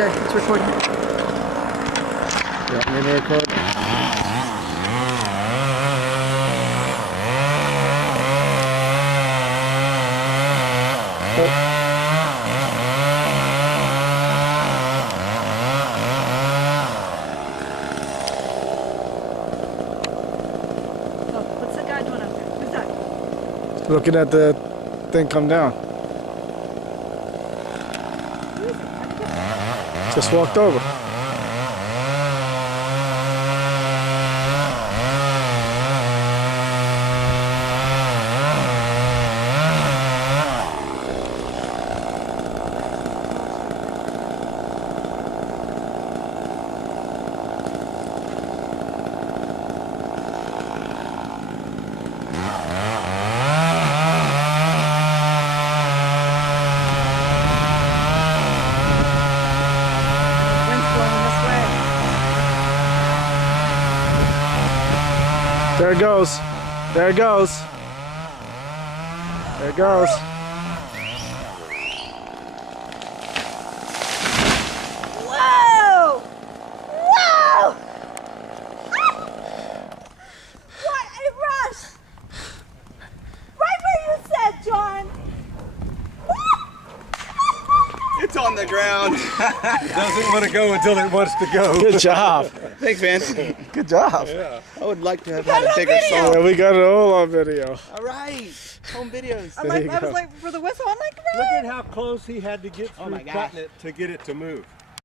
there. It's recording. You want me to record? Oh, what's the guy doing up there? Who's that? Looking at the thing come down. Just walked over. There it goes. There it goes. There it goes. Whoa! Whoa! What a rush! Right where you said, John. It's on the ground. Doesn't want to go until it wants to go. Good job. Thanks, man. Good job. Yeah. I would like to have got had a it on bigger video. song. Yeah, we got it all on video. All right. Home videos. I'm There like, you I was go. like, for the whistle, I'm like, Look at how close he had to get Oh through my gosh. cutting it to get it to move.